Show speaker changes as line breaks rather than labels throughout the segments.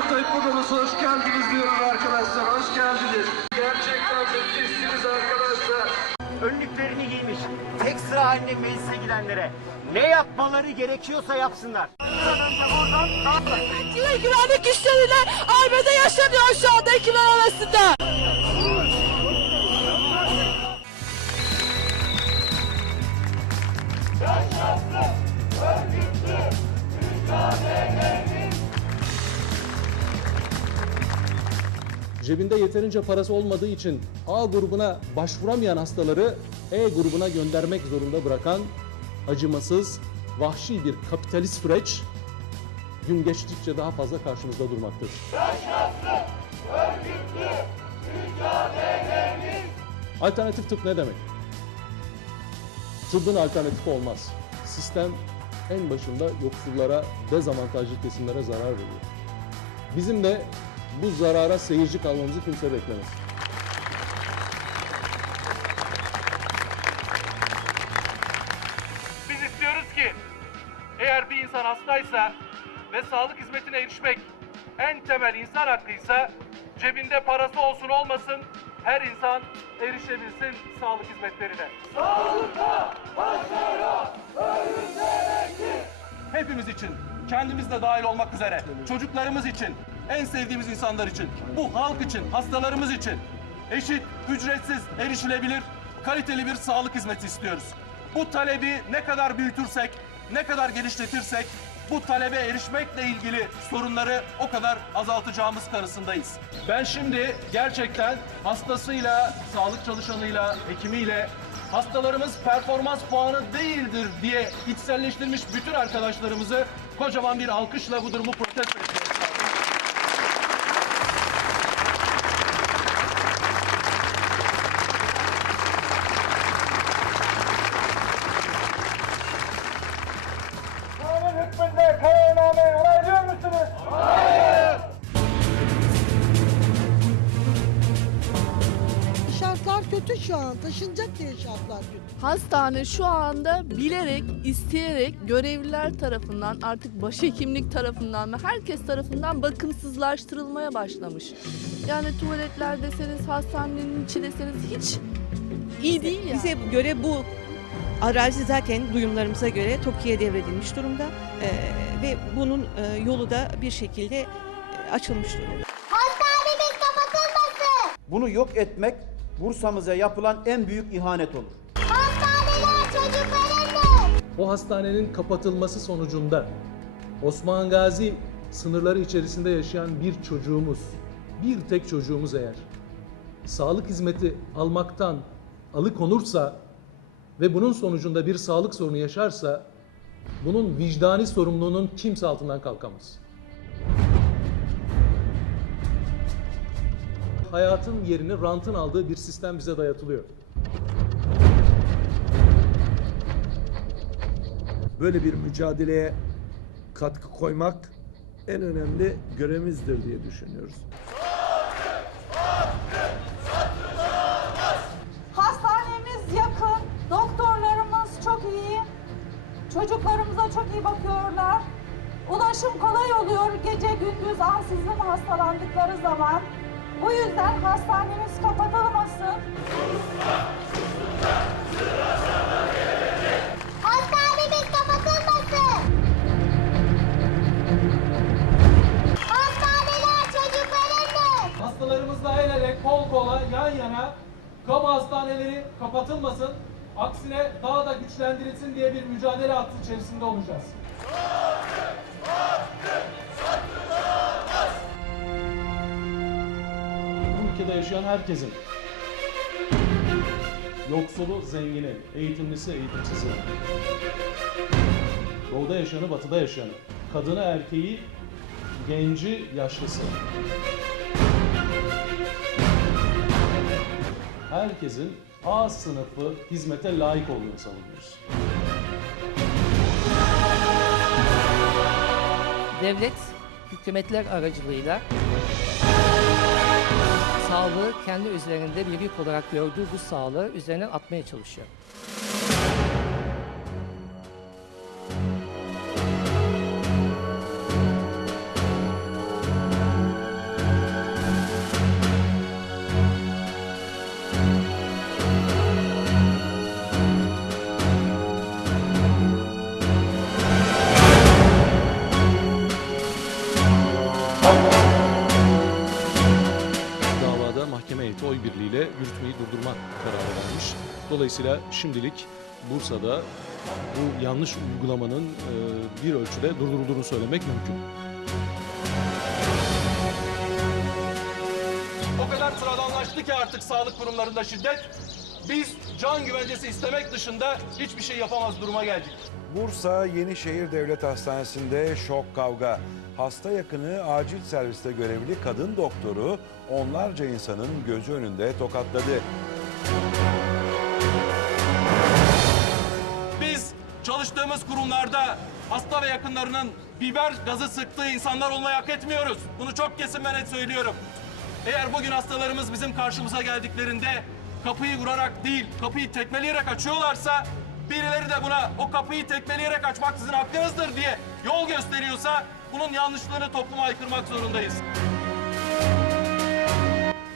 Sokak Odamıza hoş geldiniz diyorum arkadaşlar. Hoş geldiniz. Gerçekten müthişsiniz arkadaşlar.
önlüklerini giymiş tek sıra halinde meclise gidenlere ne yapmaları gerekiyorsa yapsınlar.
Yine güvenlik güçleriyle arbede yaşanıyor şu anda ikimler arasında.
Cebinde yeterince parası olmadığı için A grubuna başvuramayan hastaları E grubuna göndermek zorunda bırakan acımasız, vahşi bir kapitalist süreç gün geçtikçe daha fazla karşımızda durmaktadır. Alternatif tıp ne demek? Tıbbın alternatifi olmaz. Sistem en başında yoksullara, dezavantajlı kesimlere zarar veriyor. Bizim de bu zarara seyirci kalmamızı kimse beklemez.
Biz istiyoruz ki eğer bir insan hastaysa ve sağlık hizmetine erişmek en temel insan hakkıysa cebinde parası olsun olmasın her insan erişebilsin sağlık hizmetlerine. Hepimiz için, kendimiz de dahil olmak üzere, çocuklarımız için, en sevdiğimiz insanlar için, bu halk için, hastalarımız için eşit, ücretsiz, erişilebilir, kaliteli bir sağlık hizmeti istiyoruz. Bu talebi ne kadar büyütürsek, ne kadar genişletirsek bu talebe erişmekle ilgili sorunları o kadar azaltacağımız kanısındayız. Ben şimdi gerçekten hastasıyla, sağlık çalışanıyla, hekimiyle hastalarımız performans puanı değildir diye içselleştirmiş bütün arkadaşlarımızı kocaman bir alkışla bu durumu protesto.
Şu an. Taşınacak diye şartlar kötü.
Hastane şu anda bilerek, isteyerek görevliler tarafından artık başhekimlik tarafından ve herkes tarafından bakımsızlaştırılmaya başlamış. Yani tuvaletler deseniz, hastanenin içi deseniz hiç iyi değil yani.
Bize göre bu arazi zaten duyumlarımıza göre TOKİ'ye devredilmiş durumda Ee, ve bunun e, yolu da bir şekilde e, açılmış durumda.
Hastanemiz kapatılmasın.
Bunu yok etmek Bursa'mıza yapılan en büyük ihanet olur.
Hastaneler çocuklarındır.
O hastanenin kapatılması sonucunda Osman Gazi sınırları içerisinde yaşayan bir çocuğumuz, bir tek çocuğumuz eğer sağlık hizmeti almaktan alıkonursa ve bunun sonucunda bir sağlık sorunu yaşarsa bunun vicdani sorumluluğunun kimse altından kalkamaz. Hayatın yerini rantın aldığı bir sistem bize dayatılıyor.
Böyle bir mücadeleye katkı koymak en önemli görevimizdir diye düşünüyoruz.
Hastanemiz yakın, doktorlarımız çok iyi, çocuklarımıza çok iyi bakıyorlar. Ulaşım kolay oluyor gece gündüz ansızın hastalandıkları zaman. Bu yüzden hastanemiz kapatılmasın.
Hastanemiz kapatılmasın. Hastaneler çocuklarındır.
Hastalarımızla el ele, kol kola, yan yana kamu hastaneleri kapatılmasın, aksine daha da güçlendirilsin diye bir mücadele hattı içerisinde olacağız. Ülkede yaşayan herkesin. Yoksulu, zengini, eğitimlisi, eğitimsizi, doğuda yaşayanı, batıda yaşayanı, kadını, erkeği, genci, yaşlısı, herkesin A sınıfı hizmete layık olduğunu savunuyoruz.
devlet hükümetler aracılığıyla sağlığı kendi üzerinde bir yük olarak gördüğü bu sağlığı üzerinden atmaya çalışıyor.
Heyeti oy birliğiyle yürütmeyi durdurma kararı vermiş. Dolayısıyla şimdilik Bursa'da bu yanlış uygulamanın e, bir ölçüde durdurulduğunu söylemek mümkün.
O kadar sıradanlaştı ki artık sağlık kurumlarında şiddet. Biz can güvencesi istemek dışında hiçbir şey yapamaz duruma geldik.
Bursa Yenişehir Devlet Hastanesi'nde şok kavga. Hasta yakını acil serviste görevli kadın doktoru onlarca insanın gözü önünde tokatladı.
Biz çalıştığımız kurumlarda hasta ve yakınlarının biber gazı sıktığı insanlar olmayı hak etmiyoruz. Bunu çok kesin ve net söylüyorum. Eğer bugün hastalarımız bizim karşımıza geldiklerinde kapıyı vurarak değil, kapıyı tekmeleyerek açıyorlarsa birileri de buna o kapıyı tekmeleyerek açmak sizin hakkınızdır diye yol gösteriyorsa bunun yanlışlığını topluma aykırmak zorundayız.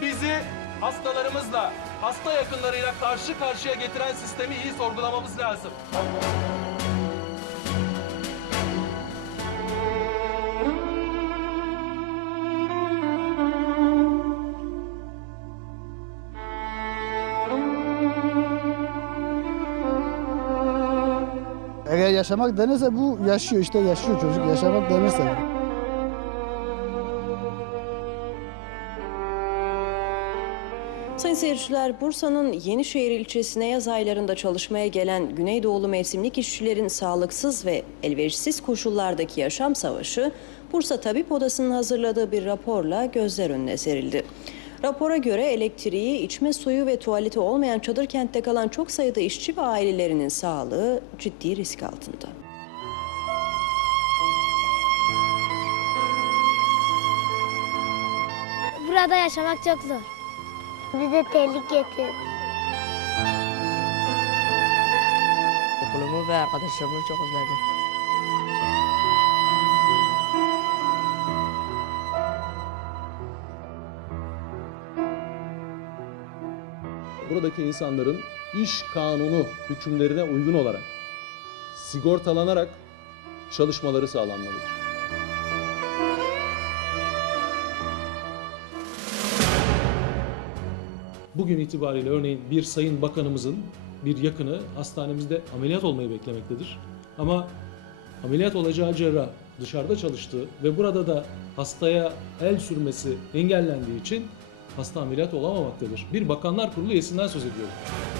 Bizi hastalarımızla, hasta yakınlarıyla karşı karşıya getiren sistemi iyi sorgulamamız lazım.
Eğer yaşamak denirse bu yaşıyor işte yaşıyor çocuk yaşamak denirse.
Sayın seyirciler, Bursa'nın Yenişehir ilçesine yaz aylarında çalışmaya gelen Güneydoğulu mevsimlik işçilerin sağlıksız ve elverişsiz koşullardaki yaşam savaşı, Bursa Tabip Odası'nın hazırladığı bir raporla gözler önüne serildi. Rapora göre elektriği, içme suyu ve tuvaleti olmayan çadır kentte kalan çok sayıda işçi ve ailelerinin sağlığı ciddi risk altında.
Burada yaşamak çok zor. Bize tehlikeli.
Okulumu ve arkadaşlarımı çok özledim.
Buradaki insanların iş kanunu hükümlerine uygun olarak sigortalanarak çalışmaları sağlanmalıdır. Bugün itibariyle örneğin bir sayın bakanımızın bir yakını hastanemizde ameliyat olmayı beklemektedir. Ama ameliyat olacağı cerrah dışarıda çalıştığı ve burada da hastaya el sürmesi engellendiği için hasta ameliyat olamamaktadır. Bir bakanlar kurulu üyesinden söz ediyorum.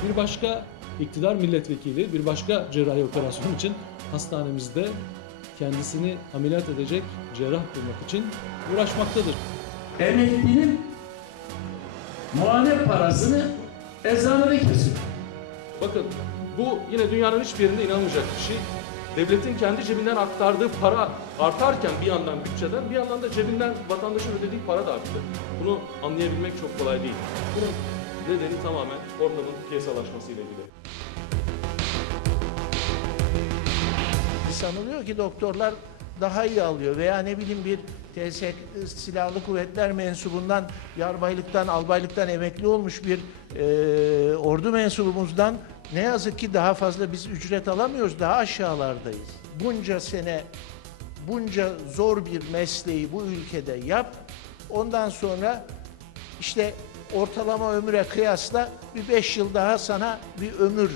Bir başka iktidar milletvekili bir başka cerrahi operasyon için hastanemizde kendisini ameliyat edecek cerrah bulmak için uğraşmaktadır.
Emeklinin muayene parasını eczanede kesiyor.
Bakın bu yine dünyanın hiçbir yerinde inanılmayacak bir şey. Devletin kendi cebinden aktardığı para artarken bir yandan bütçeden bir yandan da cebinden vatandaşın ödediği para da arttı. Bunu anlayabilmek çok kolay değil. Bunun nedeni tamamen ortamın piyasalaşmasıyla ilgili.
Sanılıyor ki doktorlar daha iyi alıyor veya ne bileyim bir TSK Silahlı Kuvvetler mensubundan, yarbaylıktan, albaylıktan emekli olmuş bir e, ordu mensubumuzdan ne yazık ki daha fazla biz ücret alamıyoruz, daha aşağılardayız. Bunca sene, bunca zor bir mesleği bu ülkede yap, ondan sonra işte ortalama ömüre kıyasla bir beş yıl daha sana bir ömür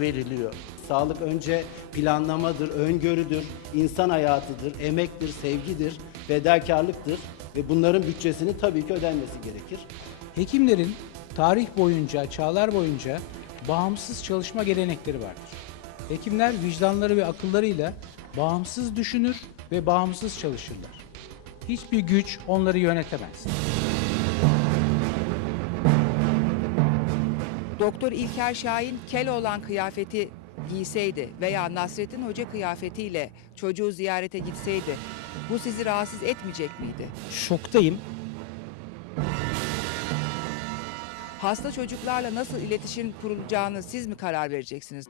veriliyor.
Sağlık önce planlamadır, öngörüdür, insan hayatıdır, emektir, sevgidir, fedakarlıktır ve bunların bütçesinin tabii ki ödenmesi gerekir.
Hekimlerin tarih boyunca, çağlar boyunca bağımsız çalışma gelenekleri vardır. Hekimler vicdanları ve akıllarıyla bağımsız düşünür ve bağımsız çalışırlar. Hiçbir güç onları yönetemez.
Doktor İlker Şahin Keloğlan kıyafeti giyseydi veya Nasrettin Hoca kıyafetiyle çocuğu ziyarete gitseydi bu sizi rahatsız etmeyecek miydi?
Şoktayım.
Hasta çocuklarla nasıl iletişim kurulacağını siz mi karar vereceksiniz?